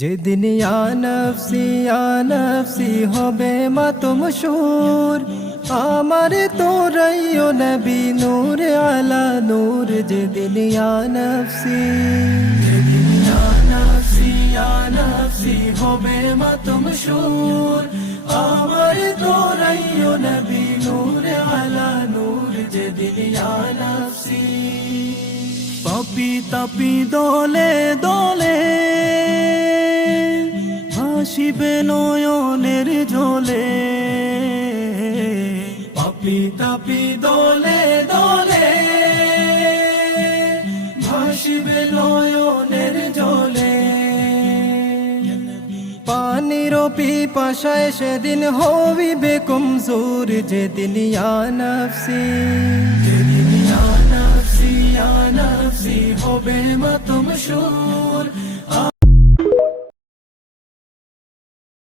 যেদিন ইয়া নফসি হবে মাতমশুর, আমার তোরাইও নবী নূর আলা নূর। যেদিন ইয়া নফসি হবে মাতমশুর, আমার তোরাইও নবী নূর আলা নূর। যেদিন ইয়া নফসি পাপি তাপি দলে দলে হাসিবে নয়নের জলে, পাপি তাপি দলে দলে ভাসিবে নয়নের জলে। পানির পিপাসায় সেদিন হইবে কমজোর। যেদিন ইয়া নফসি হবে মাতমশুর,